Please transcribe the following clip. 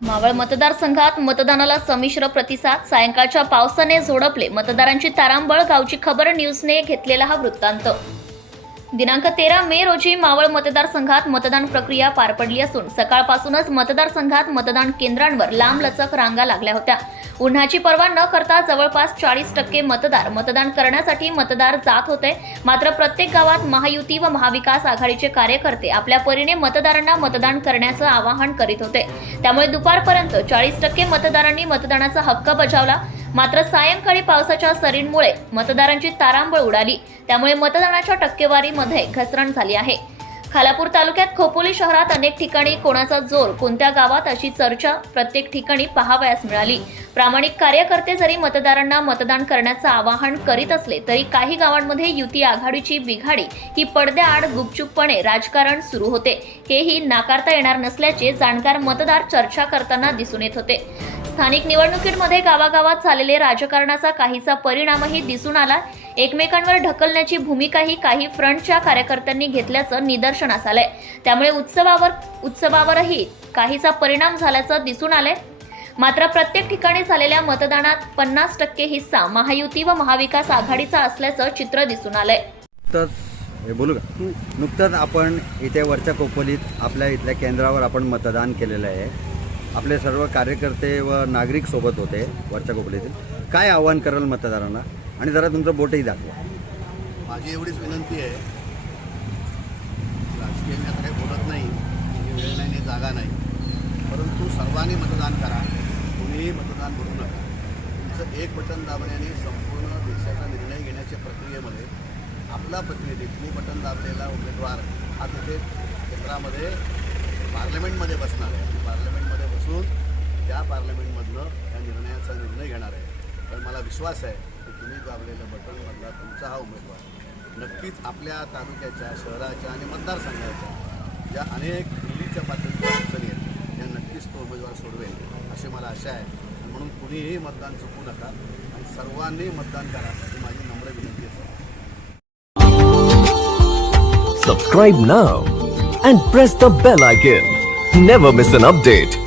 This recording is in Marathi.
मावळ मतदारसंघात मतदानाला संमिश्र प्रतिसाद सायंकाळच्या पावसाने झोडपले. मतदारांची तारांबळ गावची खबर न्यूजने घेतलेला हा वृत्तांत. दिनांक तेरा मे रोजी मावळ मतदारसंघात मतदान प्रक्रिया पार पडली असून सकाळपासूनच मतदारसंघात मतदान केंद्रांवर लांबलचक रांगा लागल्या होत्या. उन्हाची पर्वा न करता जवळपास चाळीस टक्के मतदार मतदान करण्यासाठी मतदार जात होते. मात्र प्रत्येक गावात महायुती व महाविकास आघाडीचे कार्यकर्ते आपल्या परीने मतदारांना मतदान करण्याचं आवाहन करीत होते. त्यामुळे दुपारपर्यंत चाळीस टक्के मतदारांनी मतदानाचा हक्क बजावला. मात्र सायंकाळी पावसाच्या सरींमुळे मतदारांची तारांबळ उडाली. त्यामुळे मतदानाच्या टक्केवारीमध्ये घसरण झाली आहे. खालापूर तालुक्यात खोपोली शहरात अनेक ठिकाणी कोणाचा जोर कोणत्या गावात अशी चर्चा प्रत्येक ठिकाणी पाहावयास मिळाली. प्रामाणिक कार्यकर्ते जरी मतदारांना मतदान करण्याचं आवाहन करीत असले तरी काही गावांमध्ये युती आघाडीची बिघाडी ही पडद्याआड गुपचूपपणे राजकारण सुरू होते. हेही नाकारता येणार नसल्याचे जाणकार मतदार चर्चा करताना दिसून येत होते. स्थानिक निवडणुकीमध्ये गावागावात झालेले राजकारणाचा काहीसा परिणामही दिसून आला. एकमेकांवर ढकलण्याची भूमिकाही काही फ्रंटच्या कार्यकर्त्यांनी घेतल्याचं निदर्शनास आलंय. त्यामुळे उत्सवावर उत्सवावरही काहीसा परिणाम झाल्याचं दिसून आलंय. मात्र प्रत्येक ठिकाणी झालेल्या मतदानात पन्नास टक्के हिस्सा महायुती व महाविकास आघाडीचा असल्याचं चित्र दिसून आलंय. नुकतंच हे बोलू का? नुकतंच आपण इथे वरच्या कोपोलीत आपल्या इथल्या केंद्रावर आपण मतदान केलेलं आहे. आपले सर्व कार्यकर्ते व नागरिक सोबत होते वरच्या कोपोलीतील. काय आव्हान कराल मतदारांना? आणि जरा तुमचं बोटही दाखवा. माझी एवढीच विनंती आहे राजकीय मी आता काही बोलत नाही ही वेळ नाही आणि जागा नाही परंतु सर्वांनी मतदान करा कोणीही मतदान करू नका तुमचं एक बटन दाबण्याने संपूर्ण देशाचा निर्णय घेण्याच्या प्रक्रियेमध्ये आपला प्रतिनिधी तुम्ही बटन दाबलेला उमेदवार हा तिथे केंद्रामध्ये पार्लमेंटमध्ये बसणार आहे. आणि पार्लमेंटमध्ये बसून त्या पार्लमेंटमधनं या निर्णयाचा निर्णय घेणार आहे. पण मला विश्वास आहे की तुम्ही दाबलेलं बटनमधला तुमचा हा उमेदवार नक्कीच आपल्या तालुक्याच्या शहराच्या आणि मतदारसंघाच्या ज्या अनेक दिल्लीच्या पातळीवर अडचणी आहेत नक्कीच तो उमेदवार सोडवेल अशी मला आशा आहे. आणि म्हणून कुणीही मतदान चुकू नका आणि सर्वांनी मतदान करा ही माझी नम्र विनंती आहे. Subscribe now and press the bell icon never miss an update